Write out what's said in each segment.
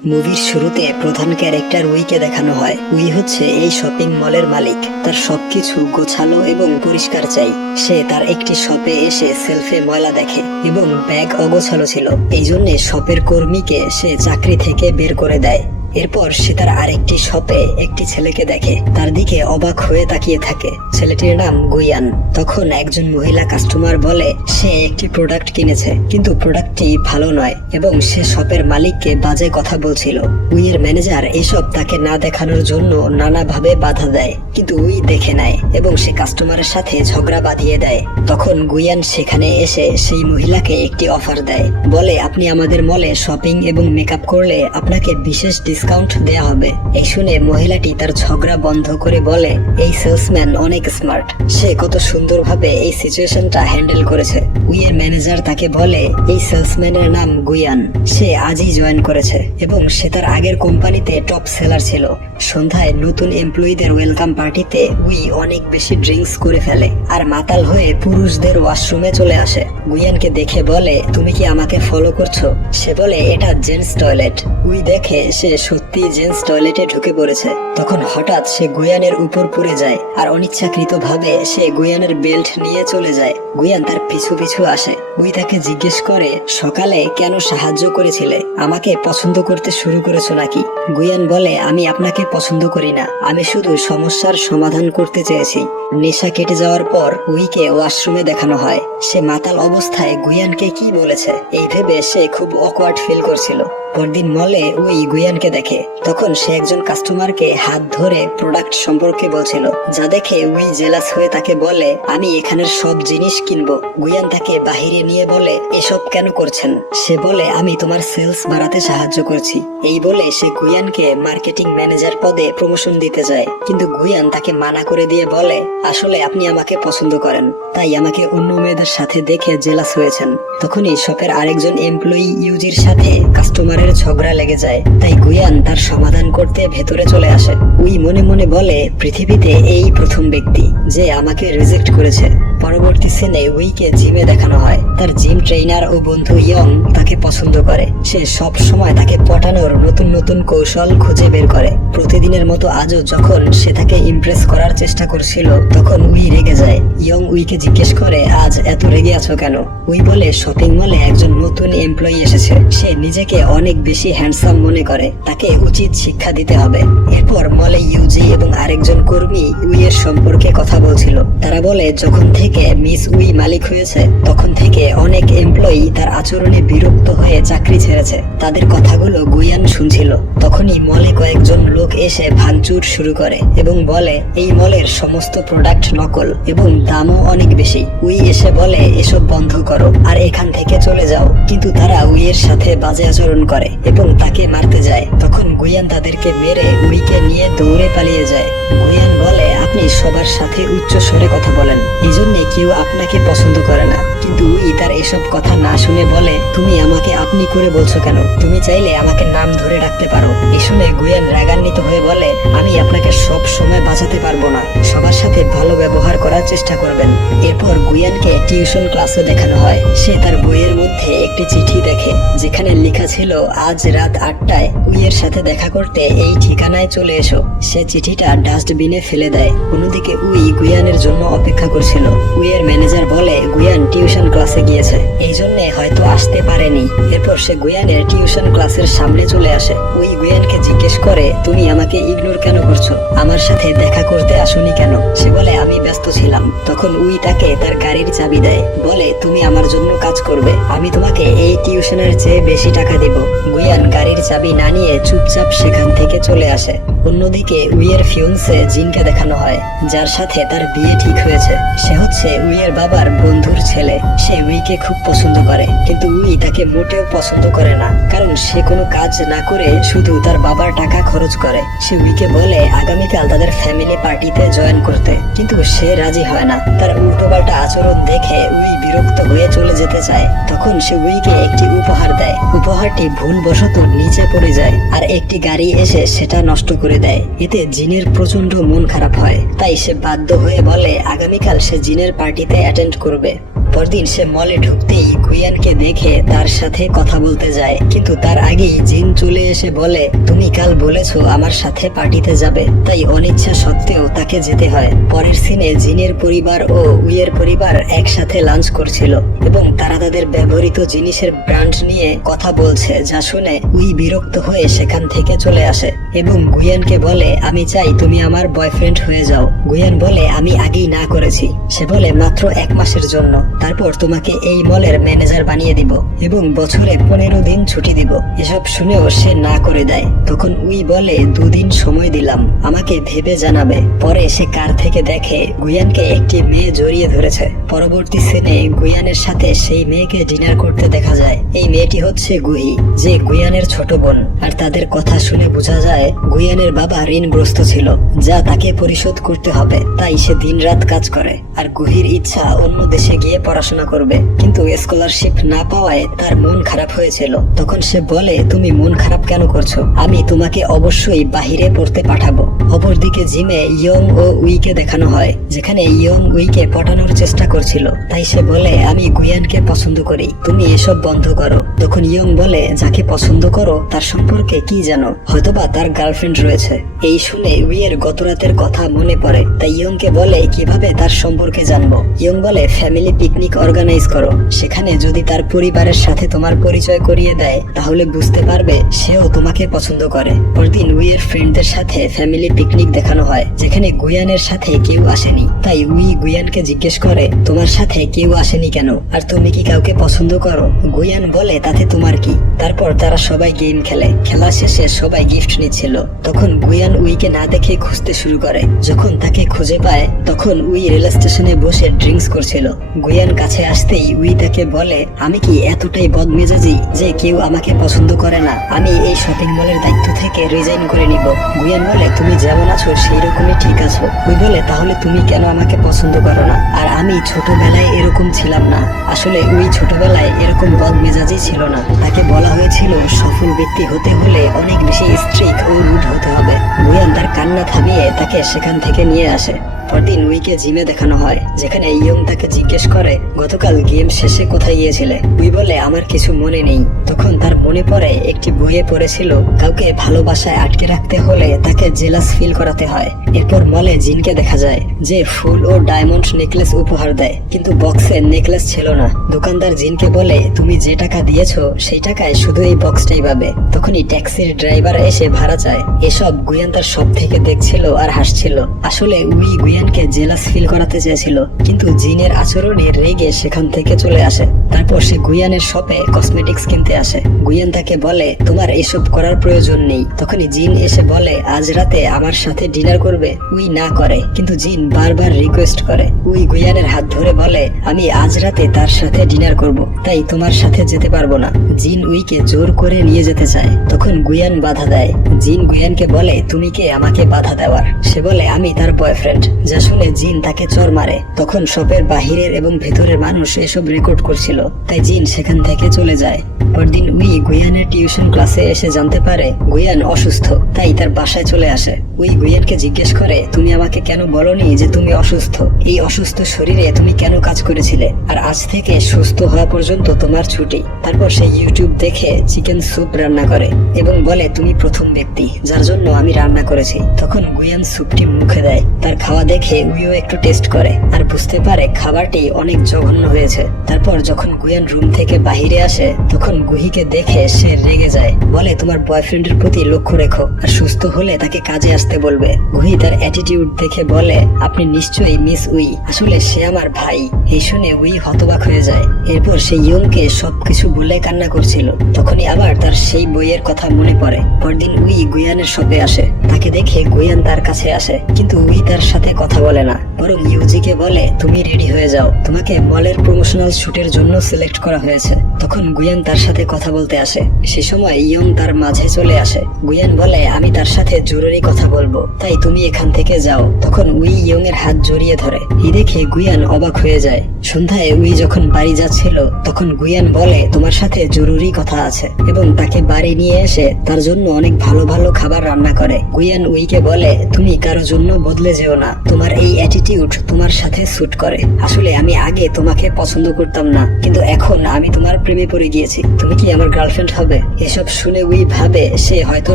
মুভির শুরুতে প্রধান ক্যারেক্টার উইকে দেখানো হয়। উই হচ্ছে এই শপিং মলের মালিক। তার সবকিছু গোছালো এবং পরিষ্কার চাই। সে তার একটি শপে এসে সেলফে ময়লা দেখে এবং ব্যাগ অগোছালো ছিল। এই জন্য শপের কর্মীকে সে চাকরি থেকে বের করে দেয়। এরপর সে তার আরেকটি শপে একটি ছেলেকে দেখে, তার দিকে অবাক হয়ে তাকিয়ে থাকে। ছেলেটির নাম গুইয়ান। তখন একজন মহিলা কাস্টমার বলে সে একটি প্রোডাক্ট কিনেছে, কিন্তু প্রোডাক্টটি ভালো নয় এবং সে শপের মালিককে বাজে কথা বলছিল। উইয়ের ম্যানেজার এসব তাকে না দেখানোর জন্য নানাভাবে বাধা দেয়, কিন্তু উই দেখে নেয় এবং সে কাস্টমারের সাথে ঝগড়া বাঁধিয়ে দেয়। তখন গুইয়ান সেখানে এসে সেই মহিলাকে একটি অফার দেয়, বলে আপনি আমাদের মলে শপিং এবং মেকআপ করলে আপনাকে বিশেষ ডিসকাউন্ট দেয়া হবে। এই শুনে মহিলাটি তার ঝগড়া বন্ধ করে বলে এই সেলসম্যান অনেক স্মার্ট, সে কত সুন্দরভাবে এই সিচুয়েশনটা হ্যান্ডেল করেছে। উইয়ের ম্যানেজার তাকে বলে এই সেলসম্যানের নাম গুইয়ান, সে আজই জয়েন করেছে এবং সে তার আগের কোম্পানিতে টপ সেলার ছিল। সন্ধ্যায় নতুন এমপ্লয়ীদের ওয়েলকাম পার্টিতে উই অনেক বেশি ড্রিঙ্কস করে ফেলে আর মাতাল হয়ে পুরুষদের ওয়াশরুমে চলে আসে। গুইয়ানকে দেখে বলে তুমি কি আমাকে ফলো করছো? সে বলে এটা জেন্টস টয়লেট। উই দেখে সে সত্যি জেন্টস টয়লেটে ঢুকে পড়েছে। তখন হঠাৎ সে গুইয়ানের উপর পড়ে যায় আর অনিচ্ছাকৃত ভাবে সে গুইয়ানের বেল্ট নিয়ে চলে যায়। গুইয়ান তার পিছু পিছু আসে। উই তাকে জিজ্ঞেস করে সকালে কেন সাহায্য করেছিলে? আমাকে পছন্দ করতে শুরু করেছো নাকি? গুইয়ান বলে আমি আপনাকে পছন্দ করি না, আমি শুধু সমস্যার সমাধান করতে চেয়েছি। নেশা কেটে যাওয়ার পর উইকে ওয়াশরুমে দেখানো হয়। সে মাতাল অবস্থায় গুইয়ানকে কি বলেছে এই ভেবে সে খুব অকওয়ার্ড ফিল করছিল। পরদিন মলে উই গুইয়ানকে দেখে। তখন সে একজন কাস্টমারকে হাত ধরে প্রোডাক্ট সম্পর্কে বলছিল, যা দেখে উই জেলাস হয়ে তাকে বলে আমি এখানের সব জিনিস কিনবো। গুইয়ান তাকে বাহিরে নিয়ে বলে এসব কেন করছেন? সে বলে আমি তোমার সেলস বাড়াতে সাহায্য করছি। এই বলে সে গুইয়ানকে মার্কেটিং ম্যানেজার পদে প্রমোশন দিতে যায়, কিন্তু গুইয়ান তাকে মানা করে দিয়ে বলে আসলে আপনি আমাকে পছন্দ করেন, তাই আমাকে অন্য মেয়েদের সাথে দেখে জেলাস হয়েছেন। তখনই শপের আরেকজন এমপ্লয়ি ইউজির সাথে কাস্টমারের ঝগড়া লেগে যায়, তাই গুইয়ান তার সমাধান করতে ভেতরে চলে আসে। উই মনে মনে বলে পৃথিবীতে এই প্রথম ব্যক্তি যে আমাকে রিজেক্ট করেছে। পরবর্তী সিনে উইকে জিমে দেখানো হয়। তার জিম ট্রেইনার ও বন্ধু ইয়ং তাকে পছন্দ করে। সে সব সময় তাকে পটানোর নতুন নতুন কৌশল খুঁজে বের করে। প্রতিদিনের মতো আজও যখন সে তাকে ইমপ্রেস করার চেষ্টা করছিল, তখন উই রেগে যায়। ইয়ং উইকে জিজ্ঞেস করে আজ এত রেগে আছো কেন? উই বলে শপিং মলে একজন নতুন এমপ্লয়ি এসেছে, সে নিজেকে অনেক বেশি হ্যান্ডসাম মনে করে, তাকে উচিত শিক্ষা দিতে হবে। এরপর মলে ইউজি এবং আরেকজন কর্মী উইয়ের সম্পর্কে কথা বলছিল। তারা বলে যখন থেকে মিস উই মালিক হয়েছে তখন থেকে অনেক এমপ্লয়ি তার আচরণে বিরক্ত হয়ে চাকরি ছেড়েছে। তাদের কথাগুলো গুইয়ান শুনছিল। তখনই মলে কয়েকজন লোক এসে ভাঙচুর শুরু করে এবং বলে এই মলের সমস্ত প্রোডাক্ট নকল এবং দামও অনেক বেশি। উই এসে বলে এসব বন্ধ করো আর এখান থেকে চলে যাও, কিন্তু তারা উইয়ের সাথে বাজে আচরণ করে এবং তাকে মারতে যায়। তখন গুইয়ান তাদেরকে মেরে উইকে নিয়ে দৌড়ে পালিয়ে যায়। গুইয়ান বলে আপনি সবার সাথে উচ্চ স্বরে কথা বলেন, এই জন্য কেউ আপনাকে পছন্দ করে না। কিন্তু উই তার এসব কথা না শুনে বলে তুমি আমাকে আপনি করে বলছো কেন? তুমি চাইলে আমাকে নাম ধরে ডাকতে পারো। এই শুনে গুইয়ান রাগান্বিত হয়ে বলে আমি আপনাকে সব সময় বাঁচাতে পারবো না, সবার সাথে ভালো ব্যবহার করার চেষ্টা করবেন। এরপর গুইয়ানকে টিউশন ক্লাসে দেখানো হয়। সে তার বইয়ের মধ্যে একটি চিঠি দেখে যেখানে লেখা ছিল আজ রাত 8টায় উইয়ের সাথে দেখা করতে এই ঠিকানায় চলে এসো। সে চিঠিটা ডাস্টবিনে ফেলে দেয়। অন্যদিকে উই গুইয়ানের জন্য অপেক্ষা করছিল। উইয়ের ম্যানেজার বলে গুইয়ান টিউশন ক্লাসে গিয়েছে, এই জন্য হয়তো আসতে পারেনি। এরপর সে গুইয়ানের টিউশন ক্লাসের সামনে চলে আসে। উই গুইয়ানকে জিজ্ঞেস করে তুমি আমাকে ইগনোর কেন করছো? আমার সাথে দেখা করতে আসোনি কেন? সে বলে আমি ব্যস্ত ছিলাম। তখন উই তাকে তার গাড়ির চাবি দেয়, বলে তুমি আমার জন্য কাজ করবে, আমি তোমাকে এই টিউশনের চেয়ে বেশি টাকা দেব। গুইয়ান গাড়ির চাবি না নিয়ে চুপচাপ সেখান থেকে চলে আসে। অন্যদিকে উইয়ের ফিয়ন্সে জিনকে দেখানো হয়, যার সাথে তার বিয়ে ঠিক হয়েছে। সে হচ্ছে উইয়ের বাবার বন্ধুর ছেলে। সে উইকে খুব পছন্দ করে, কিন্তু উই তাকে মোটেও পছন্দ করে না, কারণ সে কোনো কাজ না করে শুধু তার বাবার টাকা খরচ করে। সে উইকে বলে আগামীকাল তাদের ফ্যামিলি পার্টিতে জয়েন করতে, কিন্তু সে রাজি হয় না। তার উল্টোপাল্টা আচরণ দেখে উই বিরক্ত হয়ে চলে যেতে চায়। তখন সে উইকে একটি উপহার দেয়। উপহারটি ভুলবশত নিচে পড়ে যায় আর একটি গাড়ি এসে সেটা নষ্ট করে দেয়। এতে জিনের প্রচন্ড মন খারাপ হয়, তাই সে বাধ্য হয়ে বলে আগামীকাল সে জিনের পার্টিতে অ্যাটেন্ড করবে। পরদিন সে মলে ঢুকতেই গুয়ানকে দেখে তার সাথে কথা বলতে যায়, কিন্তু তার আগেই জিন চলে এসে বলে, তুমি কাল বলেছো আমার সাথে পার্টিতে যাবে, তাই অনিচ্ছা সত্ত্বেও তাকে যেতে হয়। পরের সিনে জিনের পরিবার ও উইয়ের পরিবার একসাথে লাঞ্চ করছিল এবং তারা তাদের ব্যবহৃত জিনিসের ব্র্যান্ড নিয়ে কথা বলছে, যা শুনে উই বিরক্ত হয়ে সেখান থেকে চলে আসে এবং গুয়ানকে বলে, আমি চাই তুমি আমার বয়ফ্রেন্ড হয়ে যাও। গুয়ান বলে, আমি আগেই না করেছি। সে বলে, মাত্র 1 মাসের জন্য, তারপর তোমাকে এই মলের ম্যানেজার বানিয়ে দিব এবং বছরে 15 দিন ছুটি দিব। এসব শুনেও সে না করে দেয়। তখন উই বলে, 2 দিন সময় দিলাম, আমাকে ভেবে জানাবে। পরে সে কার থেকে দেখে গুয়ানকে একটি মেয়ে জড়িয়ে ধরেছে। পরবর্তী সিনে গুয়ানের সাথে সেই মেয়েকে ডিনার করতে দেখা যায়। এই মেয়েটি হচ্ছে গুহি, যে গুয়ানের ছোট বোন। আর তাদের কথা শুনে বোঝা যায় গুয়ানের বাবা ঋণগ্রস্ত ছিল, যা তাকে পরিশোধ করতে হবে। তাই সে দিনরাত কাজ করে। আর গুহির ইচ্ছা অন্য দেশে গিয়ে পড়াশোনা করবে, কিন্তু স্কলারশিপ না পাওয়ায় তার মন খারাপ হয়েছিল। তখন সে বলে, তুমি মন খারাপ কেন করছো? আমি তোমাকে অবশ্যই বাহিরে পড়তে পাঠাবো। অপরদিকে জিমে ইয়ং ও উইকে দেখানো হয়, যেখানে ইয়ং উইকে পটানোর চেষ্টা করছিল। তাই সে বলে, আমি গুয়ানকে পছন্দ করি, তুমি এসব বন্ধ করো। তখন ইয়ং বলে, যাকে পছন্দ করো তার সম্পর্কে কি জানো? হয়তোবা তার গার্লফ্রেন্ড রয়েছে। এই শুনে উইয়ের গতরাতের কথা মনে পড়ে। তাই ইয়ংকে বলে, কিভাবে তার সম্পর্কে জানবো? ইয়ং বলে, ফ্যামিলি পিকনিক অর্গানাইজ করো, সেখানে যদি তার পরিবারের সাথে তোমার পরিচয় করিয়ে দেয় তাহলে বুঝতে পারবে সেও তোমাকে পছন্দ করে। পরদিন উইয়ের ফ্রেন্ডদের সাথে ফ্যামিলি পিকনিক দেখানো হয়, যেখানে গুয়ানের সাথে কেউ আসেনি। তাই উই গুয়ানকে জিজ্ঞেস করে, তোমার সাথে কেউ আসেনি কেন? আর তুমি কি কাউকে পছন্দ করো? গুয়ান বলে, তাতে তোমার কি? তারপর তারা সবাই গেম খেলে। খেলা শেষে সবাই গিফট নিচ্ছিল। তখন গুয়ান উইকে না দেখে খুঁজতে শুরু করে। যখন তাকে খুঁজে পায় তখন উই রেল স্টেশনে বসে ড্রিঙ্কস করছিল। গুয়ান কাছে আসতেই উই তাকে বলে, আমি কি এতটাই বদমেজাজি যে কেউ আমাকে পছন্দ করে না? আমি এই শপিং মলের দায়িত্ব থেকে রিজাইন করে নিব। গুয়ান বলে, তুমি যেমন আছো সেই রকমই ঠিক আছো। উই বলে, তাহলে তুমি কেন আমাকে পছন্দ করো না? আর আমি ছোটবেলায় এরকম ছিলাম না। আসলে উই ছোটবেলায় এরকম বদমেজাজি ছিল না। তাকে বলা হয়েছিল সফল ব্যক্তি হতে হলে অনেক বেশি স্ট্রিক ও রুড হতে হবে। গুয়ান তার কান্না থামিয়ে তাকে সেখান থেকে নিয়ে আসে। পরদিন উইকে জিমে দেখানো হয়, যেখানে ইয়ং তাকে জিজ্ঞেস করে, গতকাল গেম শেষে কোথায় গিয়েছিলে? উই বলে, আমার কিছু মনে নেই। তখন তার মনে পড়ে একটি বইয়ে পড়েছিল, কাউকে ভালোবাসায় আটকে রাখতে হলে তাকে জেলাস ফিল করাতে হয়। এরপর মলে জিনকে দেখা যায়, যে ফুল ও ডায়মন্ড নেকলেস উপহার দেয়, কিন্তু বক্সে নেকলেস ছিল না। দোকানদার জিনকে বলে, তুমি যে টাকা দিয়েছো সেই টাকায় শুধু এই বক্সটাই পাবে। তখনই ট্যাক্সির ড্রাইভার এসে ভাড়া চায়। এসব গুয়ান তার সব থেকে দেখছিল আর হাসছিল। আসলে উই গুয়ানকে জেলাস ফিল করাতে চেয়েছিল, কিন্তু জিনের আচরণে রেগে সেখান থেকে চলে আসে। তারপর সে গুয়ানের শপে কসমেটিক্স কিনতে আসে। গুয়ান তাকে বলে, তোমার এসব করার প্রয়োজন নেই। তখনই জিন এসে বলে, আজ রাতে আমার সাথে ডিনার করবে? উই না করে, কিন্তু জিন বারবার রিকোয়েস্ট করে। উই গুয়ানের হাত ধরে বলে, আমি আজ রাতে তার সাথে ডিনার করব, তাই তোমার সাথে যেতে পারবো না। জিন উইকে জোর করে নিয়ে যেতে চায়। তখন গুয়ান বাধা দেয়। জিন গুয়ানকে বলে, তুমি কে আমাকে বাধা দেওয়ার? সে বলে, আমি তার বয়ফ্রেন্ড। যা শুনে জিন তাকে চড় মারে। তখন শপের বাহিরের এবং ভেতরের মানুষ এসব রেকর্ড করছিল, তাই জিন সেখান থেকে চলে যায়। পরদিন উই গুয়ানের টিউশন ক্লাসে এসে জানতে পারে গুয়ান অসুস্থ, তাই তার বাসায় চলে আসে। উই গুয়ানকে জিজ্ঞেস করে, তুমি আমাকে কেন বলনি যে তুমি অসুস্থ? এই অসুস্থ শরীরে তুমি কেন কাজ করেছিলে? আর আজ থেকে সুস্থ হওয়া পর্যন্ত তোমার ছুটি। তারপর সে ইউটিউব দেখে চিকেন স্যুপ রান্না করে এবং বলে, তুমি প্রথম ব্যক্তি যার জন্য আমি রান্না করেছি। তখন গুয়ান স্যুপটি মুখে দেয়। তার খাওয়া দেখে উইও একটু টেস্ট করে আর বুঝতে পারে খাবারটি অনেক জঘন্য হয়েছে। তারপর যখন গুয়ান রুম থেকে বাহিরে আসে তখন গুহিকে দেখে সে রেগে যায়। বলে, তোমার বয়ফ্রেন্ডের প্রতি লক্ষ্য রেখো আর সুস্থ হলে তাকে কাজে আসতে বলবে। গুহি তার অ্যাটিটিউড দেখে বলে, আপনি নিশ্চয়ই মিস উই, আসলে সে আমার ভাই। এই শুনে উই হতবাক হয়ে যায়। এরপর সে ইয়ংকে সবকিছু বলে কান্না করছিল। তখনই আবার তার সেই বইয়ের কথা মনে পড়ে। পরদিন উই গুয়ানের শপে আসে। তাকে দেখে গুয়ান তার কাছে আসে, কিন্তু উই তার সাথে কথা বলে না, বরং ইউজিকে বলে, তুমি রেডি হয়ে যাও, তোমাকে মলের প্রমোশনাল শুটের জন্য সিলেক্ট করা হয়েছে। তখন গুয়ান তার সাথে কথা বলতে আসে। সে সময় ইয়ং তার মাঝে চলে আসে। গুয়ান বলে, আমি তার সাথে জরুরি কথা বলবো। বলবো, তাই তুমি এখান থেকে যাও। তখন উই ইয়ং এর হাত জড়িয়ে ধরে। এই দেখে গুয়ান অবাক হয়ে যায়। সন্ধ্যায় উই যখন বাড়ি যাচ্ছিল তখন গুয়ান বলে, তোমার সাথে জরুরি কথা আছে, এবং তাকে বাড়ি নিয়ে এসে তার জন্য অনেক ভালো ভালো খাবার রান্না করে। গুয়ান উইকে বলে, তুমি কারো জন্য বদলে যেও না, তোমার এই অ্যাটিটিউড তোমার সাথে স্যুট করে। আসলে আমি আগে তোমাকে পছন্দ করতাম না, কিন্তু এখন আমি তোমার প্রেমে পড়ে গিয়েছি। তুমি কি আমার গার্লফ্রেন্ড হবে? এসব শুনে উই ভাবে সে হয়তো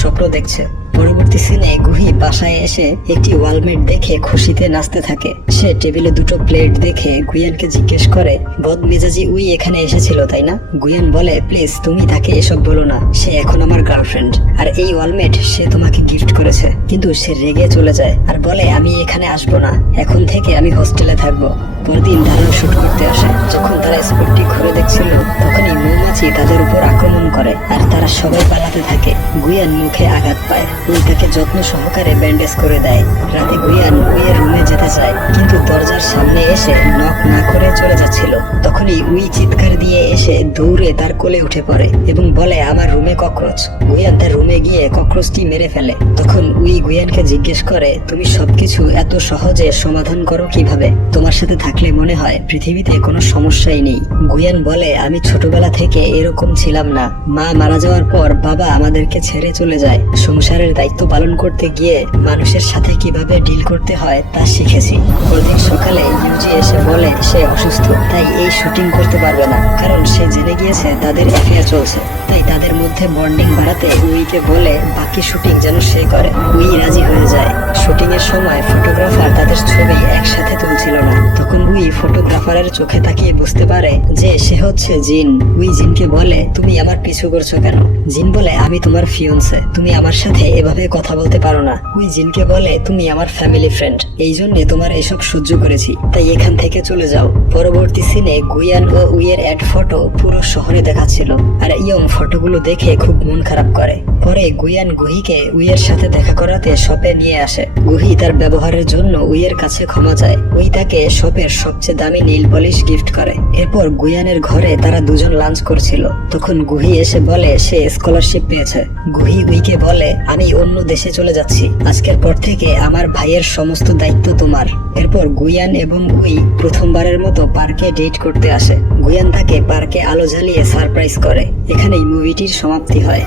স্বপ্ন দেখছে। পরবর্তী সিনে গুহি বাসায় এসে একটি ওয়ালমেট দেখে খুশিতে নাচতে থাকে। সে টেবিলে দুটো প্লেট দেখে গুয়ানকে জিজ্ঞেস করে, বদমেজাজি উই এখানে এসেছিল তাই না? গুয়ান বলে, প্লিজ তুমি তাকে এসব বলো না, সে এখন আমার গার্লফ্রেন্ড, আর এই ওয়ালমেট সে তোমাকে গিফট করেছে। কিন্তু সে রেগে চলে যায় আর বলে, আমি এখানে আসবো না, এখন থেকে আমি হোস্টেলে থাকবো। পরদিন তারা শুট করতে আসে। যখন তারা স্পটটি ঘুরে দেখছিল তখনই মৌমাছি তাদের উপর আক্রমণ করে আর তারা সবাই পালাতে থাকে। গুয়ান মুখে আঘাত পায়। উই তাকে যত্ন সহকারে ব্যান্ডেজ করে দেয়। রাতে গুয়ান উইয়ের রুমে যেতে চায়, কিন্তু দরজার সামনে এসে নক না করে চলে যাচ্ছিল। তখনই উই চিৎকার দিয়ে এসে দৌড়ে তার কোলে উঠে পড়ে এবং বলে, আমার রুমে ককরোচ। গুয়ান তার রুমে গিয়ে ককরোচটি মেরে ফেলে। তখন উই গুয়ানকে জিজ্ঞেস করে, তুমি সবকিছু এত সহজে সমাধান করো কিভাবে? তোমার সাথে থাকলে মনে হয় পৃথিবীতে কোনো সমস্যাই নেই। গুয়ান বলে, আমি ছোটবেলা থেকে এরকম ছিলাম না। মা মারা যাওয়ার পর বাবা আমাদেরকে ছেড়ে চলে যায়। সংসারের দায়িত্ব পালন করতে গিয়ে মানুষের সাথে কিভাবে ডিল করতে হয় তা শিখেছি। পরদিন সকালে ইউজি এসে বলে সে অসুস্থ, তাই এই শুটিং করতে পারবে না, কারণ সে জেনে গিয়েছে তাদের অ্যাফেয়ার চলছে। তাই তাদের মধ্যে বন্ডিং বাড়াতে উইকে বলে বাকি শুটিং যেন সে করে। উই রাজি হয়ে যায়। শুটিং এর সময় ফটোগ্রাফার তাদের ছবি একসাথে তুলছিল না। তখন উই ফটোগ্রাফারের চোখে তাকিয়ে বুঝতে পারে যে সে হচ্ছে জিন। উই জিনকে বলে, তুমি আমার পিছু করছো কেন? জিন বলে, আমি তোমার ফিয়ন্সে, তুমি আমার সাথে এভাবে কথা বলতে পারো না। উই জিনকে বলে, তুমি আমার ফ্যামিলি ফ্রেন্ড, এই জন্য তোমার এসব সহ্য করেছি, তাই এখান থেকে চলে যাও। পরবর্তী সিনে গুয়ান ও উইয়ের অ্যাড ফটো পুরো শহরে দেখাচ্ছিল, আর ইয়ং ফটোগুলো দেখে খুব মন খারাপ করে। পরে গুয়ান গুহিকে উইয়ের সাথে দেখা করাতে শপে নিয়ে আসে। গুহি তার ব্যবহারের জন্য উইয়ের কাছে ক্ষমা চায়। উই তাকে শপের সবচেয়ে দামি নীল পলিশ গিফট করে। এরপর গুয়ানের ঘরে তারা দুজন লাঞ্চ করছিল। তখন গুহি এসে বলে সে স্কলারশিপ পেয়েছে। গুহি উইকে বলে, আমি অন্য দেশে চলে যাচ্ছি, আজকের পর থেকে আমার ভাইয়ের সমস্ত দায়িত্ব তোমার। এরপর গুয়ান এবং উই প্রথমবারের মতো পার্কে ডেট করতে আসে। গুয়ান তাকে পার্কে আলো জ্বালিয়ে সারপ্রাইজ করে। এখানেই মুভিটির সমাপ্তি হয়।